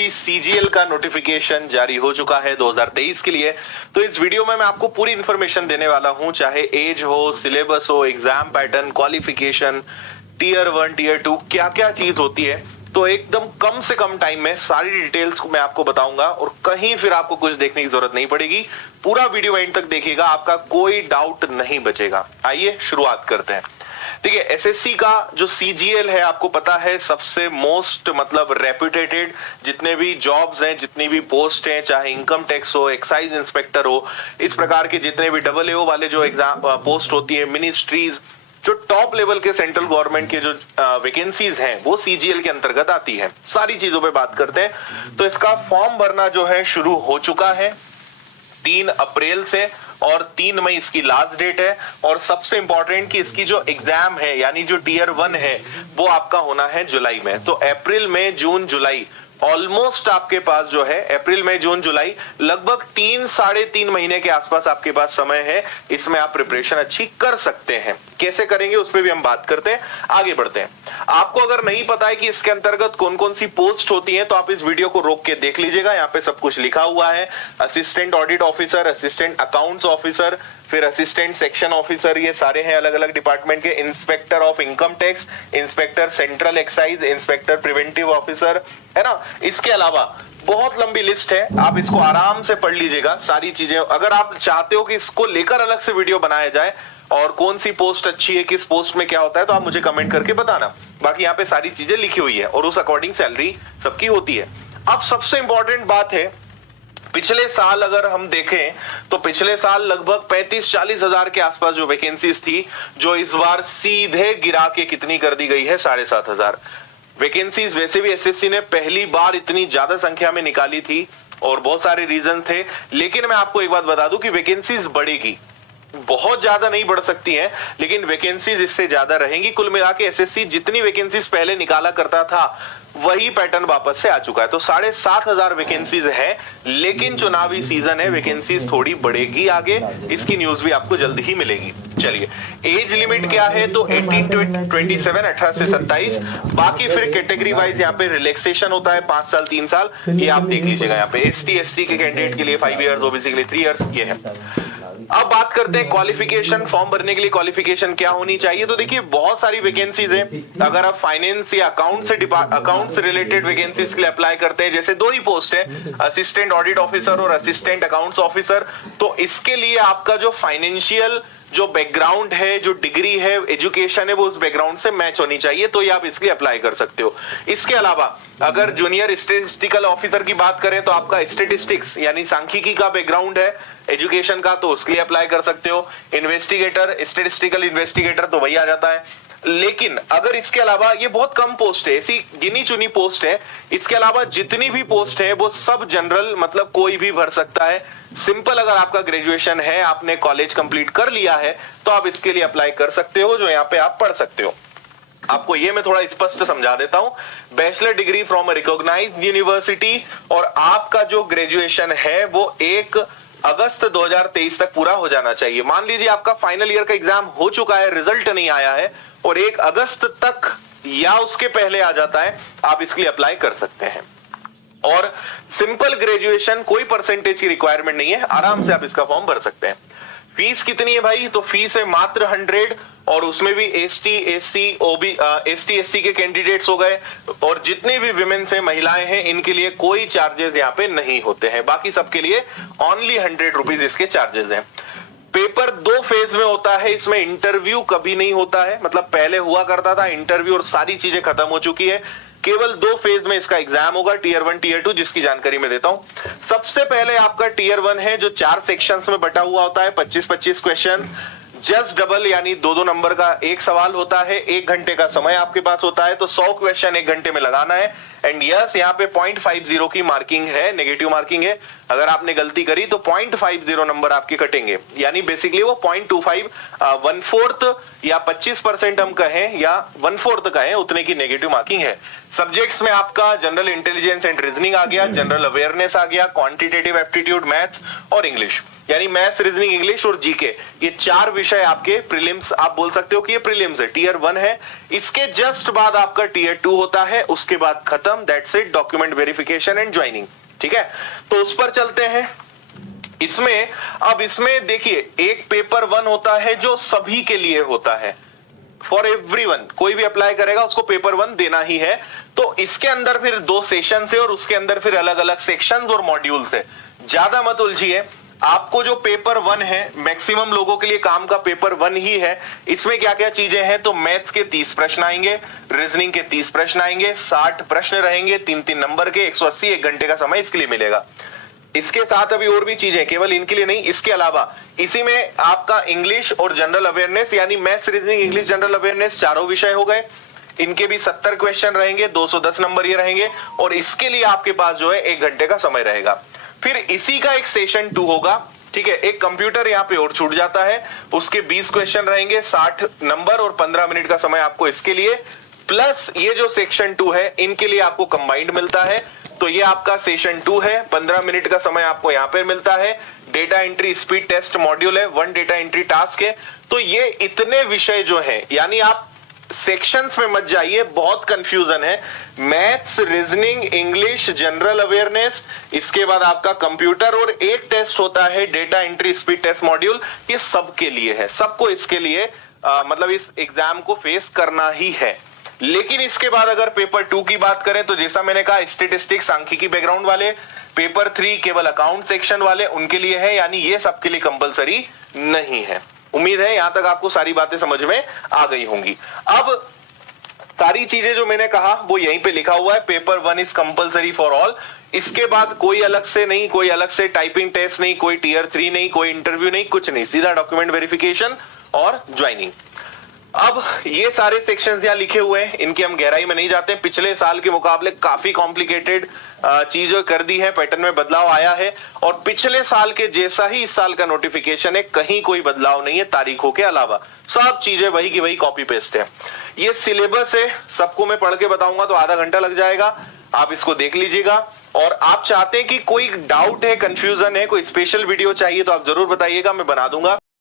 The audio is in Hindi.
एसएससी सीजीएल का नोटिफिकेशन जारी हो चुका है 2023 के लिए। तो इस वीडियो में मैं आपको पूरी इंफॉर्मेशन देने वाला हूं, चाहे एज हो, सिलेबस हो, exam pattern, qualification, tier 1, tier 2, क्या क्या चीज होती है। तो एकदम कम से कम टाइम में सारी डिटेल्स को मैं आपको बताऊंगा और कहीं फिर आपको कुछ देखने की जरूरत नहीं पड़ेगी। पूरा वीडियो एंड तक देखिएगा, आपका कोई डाउट नहीं बचेगा। आइए शुरुआत करते हैं। देखिए, एसएससी का जो सीजीएल है, आपको पता है सबसे मोस्ट मतलब रेप्यूटेटेड जितने भी जॉब्स हैं, जितनी भी पोस्ट हैं, चाहे इनकम टैक्स हो, एक्साइज इंस्पेक्टर हो, इस प्रकार के जितने भी AA वाले जो एग्जाम पोस्ट होती है, मिनिस्ट्रीज, जो टॉप लेवल के सेंट्रल गवर्नमेंट के जो वैकेंसीज हैं वो सीजीएल के अंतर्गत आती है। सारी चीजों पे बात करते हैं। तो इसका फॉर्म भरना जो है शुरू हो चुका है 3 अप्रैल से और 3 मई इसकी लास्ट डेट है। और सबसे इंपॉर्टेंट कि इसकी जो एग्जाम है यानी जो टीयर 1 है वो आपका होना है जुलाई में। तो अप्रैल, मई, जून, जुलाई, ऑलमोस्ट आपके पास जो है अप्रैल, मई, जून, जुलाई, लगभग 3-3.5 महीने के आसपास आपके पास समय है। इसमें आप प्रिपरेशन अच्छी कर सकते हैं। कैसे करेंगे उस पर भी हम बात करते हैं। आगे बढ़ते हैं। आपको अगर नहीं पता है कि इसके अंतर्गत कौन कौन सी पोस्ट होती है तो आप इस वीडियो को रोक के देख लीजिएगा। यहाँ पे सब कुछ लिखा हुआ है। Assistant audit officer, assistant accounts officer, फिर असिस्टेंट सेक्शन ऑफिसर, ये सारे हैं अलग अलग डिपार्टमेंट के। Inspector of income tax, inspector central excise, inspector preventive officer, है ना। इसके अलावा बहुत लंबी लिस्ट है, आप इसको आराम से पढ़ लीजिएगा सारी चीजें। अगर आप चाहते हो कि इसको लेकर अलग से वीडियो बनाया जाए और कौन सी पोस्ट अच्छी है, किस पोस्ट में क्या होता है, तो आप मुझे कमेंट करके बताना। बाकी यहाँ पे सारी चीजें लिखी हुई है और उस अकॉर्डिंग सैलरी सबकी होती है। अब सबसे इंपॉर्टेंट बात है, पिछले साल अगर हम देखें तो पिछले साल लगभग 35-40 हजार के आसपास जो वैकेंसीज थी, जो इस बार सीधे गिरा के कितनी कर दी गई है, 7,500 वैकेंसीज। वैसे भी एसएससी ने पहली बार इतनी ज्यादा संख्या में निकाली थी और बहुत सारे रीजन थे, लेकिन मैं आपको एक बात बता दूं कि वैकेंसीज बढ़ेगी, बहुत ज्यादा नहीं बढ़ सकती हैं, लेकिन वैकेंसीज इससे ज्यादा रहेंगी। कुल मिला के एसएससी जितनी वैकेंसीज पहले निकाला करता था वही पैटर्न वापस से आ चुका है। तो 7,500 वैकेंसीज है, लेकिन चुनावी सीजन है, वैकेंसीज थोड़ी बढ़ेगी आगे। इसकी न्यूज भी आपको जल्द ही मिलेगी। चलिए, एज लिमिट क्या है तो 18 to 27, 18 से 27। बाकी फिर कैटेगरी वाइज यहाँ पे रिलैक्सेशन होता है 5 साल, 3 साल, ये आप देख लीजिएगा। यहाँ पे ST के कैंडिडेट के लिए 5 इयर्स, ओबीसी के लिए 3 इयर्स, ये है। अब बात करते हैं क्वालिफिकेशन। फॉर्म भरने के लिए क्वालिफिकेशन क्या होनी चाहिए। तो देखिए, बहुत सारी वैकेंसीज है। अगर आप फाइनेंस या अकाउंट से रिलेटेड वैकेंसीज के लिए अप्लाई करते हैं, जैसे 2 ही पोस्ट है, असिस्टेंट ऑडिट ऑफिसर और असिस्टेंट अकाउंट्स ऑफिसर, तो इसके लिए आपका जो फाइनेंशियल जो बैकग्राउंड है, जो डिग्री है, एजुकेशन है, वो उस बैकग्राउंड से मैच होनी चाहिए, तो ये आप इसके लिए अप्लाई कर सकते हो। इसके अलावा अगर जूनियर स्टैटिस्टिकल ऑफिसर की बात करें तो आपका स्टैटिस्टिक्स यानी सांख्यिकी का बैकग्राउंड है एजुकेशन का, तो उसके लिए अप्लाई कर सकते हो। इन्वेस्टिगेटर, स्टैटिस्टिकल इन्वेस्टिगेटर, तो वही आ जाता है। लेकिन अगर इसके अलावा, ये बहुत कम पोस्ट है, ऐसी गिनी चुनी पोस्ट है, इसके अलावा जितनी भी पोस्ट है वो सब जनरल, मतलब कोई भी भर सकता है। सिंपल, अगर आपका ग्रेजुएशन है, आपने कॉलेज कंप्लीट कर लिया है, तो आप इसके लिए अप्लाई कर सकते हो, जो यहाँ पे आप पढ़ सकते हो। आपको ये मैं थोड़ा स्पष्ट समझा देता हूं। Bachelor degree from a recognised university, और आपका जो ग्रेजुएशन है वो 1 अगस्त 2023 तक पूरा हो जाना चाहिए। मान लीजिए आपका फाइनल ईयर का एग्जाम हो चुका है, रिजल्ट नहीं आया है और 1 अगस्त तक या उसके पहले आ जाता है, आप इसके लिए अप्लाई कर सकते हैं। और सिंपल ग्रेजुएशन, कोई परसेंटेज की रिक्वायरमेंट नहीं है, आराम से आप इसका फॉर्म भर सकते हैं। फीस कितनी है भाई, तो फीस है मात्र 100, और उसमें भी ST SC के कैंडिडेट्स हो गए, और जितने भी विमेन्स हैं, महिलाएं हैं, इनके लिए कोई चार्जेस यहाँ पे नहीं होते हैं। बाकी सबके लिए ओनली 100 रुपीज इसके चार्जेस हैं। पेपर 2 फेज में होता है, इसमें इंटरव्यू कभी नहीं होता है, मतलब पहले हुआ करता था इंटरव्यू और सारी चीजें खत्म हो चुकी है। केवल 2 फेज में इसका एग्जाम होगा, टीयर 1, टीयर 2, जिसकी जानकारी मैं देता हूं। सबसे पहले आपका टीयर 1 है, जो 4 सेक्शंस में बटा हुआ होता है, 25-25 क्वेश्चंस, जस्ट डबल यानी 2-2 नंबर का एक सवाल होता है। 1 घंटे का समय आपके पास होता है, तो 100 क्वेश्चन 1 घंटे में लगाना है। एंड यस, यहाँ पे 0.50 की मार्किंग है, नेगेटिव मार्किंग है। अगर आपने गलती करी तो 0.50 नंबर आपके कटेंगे, यानी बेसिकली वो 0.25, 1/4 या 25% हम कहें या 1/4 कहें, उतने की नेगेटिव मार्किंग है। सब्जेक्ट्स में आपका जनरल इंटेलिजेंस एंड रीजनिंग आ गया, जनरल अवेयरनेस आ गया, क्वांटिटेटिव एप्टीट्यूड, मैथ्स और इंग्लिश, यानी मैथ्स, रीजनिंग, इंग्लिश और जीके, ये 4 विषय आपके प्रीलिम्स, आप बोल सकते हो कि ये प्रीलिम्स है, टीयर 1 है। इसके जस्ट बाद आपका टीयर 2 होता है, उसके बाद खत्म। Term, that's it, document verification and joining. ठीक है, तो उस पर चलते हैं। इसमें देखिए, एक पेपर 1 होता है जो सभी के लिए होता है, फॉर एवरीवन, कोई भी अप्लाई करेगा उसको पेपर 1 देना ही है। तो इसके अंदर फिर 2 सेशन है और उसके अंदर फिर अलग अलग सेक्शंस और मॉड्यूल्स है। ज्यादा मत उलझिए, आपको जो पेपर 1 है, मैक्सिमम लोगों के लिए काम का पेपर 1 ही है। इसमें क्या क्या चीजें हैं, तो मैथ्स के 30 प्रश्न आएंगे, रीजनिंग के 30 प्रश्न आएंगे, 60 प्रश्न रहेंगे, 3-3 नंबर के, 180, 1 घंटे का समय इसके लिए मिलेगा। इसके साथ अभी और भी चीजें, केवल इनके लिए नहीं, इसके अलावा इसी में आपका इंग्लिश और जनरल अवेयरनेस, यानी maths, reasoning, English, general awareness, चारों विषय हो गए। इनके भी 70 क्वेश्चन रहेंगे, 210 नंबर ये रहेंगे, और इसके लिए आपके पास जो है 1 घंटे का समय रहेगा। फिर इसी का एक सेशन 2 होगा। ठीक है, एक कंप्यूटर यहाँ पे और छूट जाता है, उसके 20 क्वेश्चन रहेंगे, 60 नंबर और 15 मिनट का समय आपको इसके लिए, प्लस ये जो सेक्शन 2 है इनके लिए आपको कंबाइंड मिलता है। तो ये आपका सेशन 2 है, 15 मिनट का समय आपको यहां पे मिलता है। Data entry speed test module है, 1 डेटा एंट्री टास्क है। तो ये इतने विषय जो हैं, यानी आप सेक्शंस में मत जाइए, बहुत कंफ्यूजन है। Maths, reasoning, English, general awareness, इसके बाद आपका कंप्यूटर, और एक टेस्ट होता है data entry speed test module. ये सबके लिए है, सबको इसके लिए मतलब इस एग्जाम को फेस करना ही है। लेकिन इसके बाद अगर पेपर 2 की बात करें, तो जैसा मैंने कहा, स्टेटिस्टिक्स, सांख्यिकी बैकग्राउंड वाले, पेपर 3 केवल अकाउंट सेक्शन वाले उनके लिए है, यानी ये सबके लिए कंपलसरी नहीं है। उम्मीद है यहां तक आपको सारी बातें समझ में आ गई होंगी। अब सारी चीजें जो मैंने कहा वो यहीं पे लिखा हुआ है, paper 1 is compulsory for all. इसके बाद कोई अलग से नहीं, कोई अलग से टाइपिंग टेस्ट नहीं, कोई टियर 3 नहीं, कोई इंटरव्यू नहीं, कुछ नहीं, सीधा डॉक्यूमेंट वेरिफिकेशन और ज्वाइनिंग। अब ये सारे सेक्शंस यहां लिखे हुए हैं, इनकी हम गहराई में नहीं जाते। पिछले साल के मुकाबले काफी कॉम्प्लिकेटेड चीजें कर दी है, पैटर्न में बदलाव आया है, और पिछले साल के जैसा ही इस साल का नोटिफिकेशन है, कहीं कोई बदलाव नहीं है तारीखों के अलावा, सब चीजें वही की वही कॉपी पेस्ट है। ये सिलेबस है, सबको मैं पढ़ के बताऊंगा तो आधा घंटा लग जाएगा, आप इसको देख लीजिएगा। और आप चाहते हैं कि कोई डाउट है, कंफ्यूजन है, कोई स्पेशल वीडियो चाहिए तो आप जरूर बताइएगा, मैं बना दूंगा।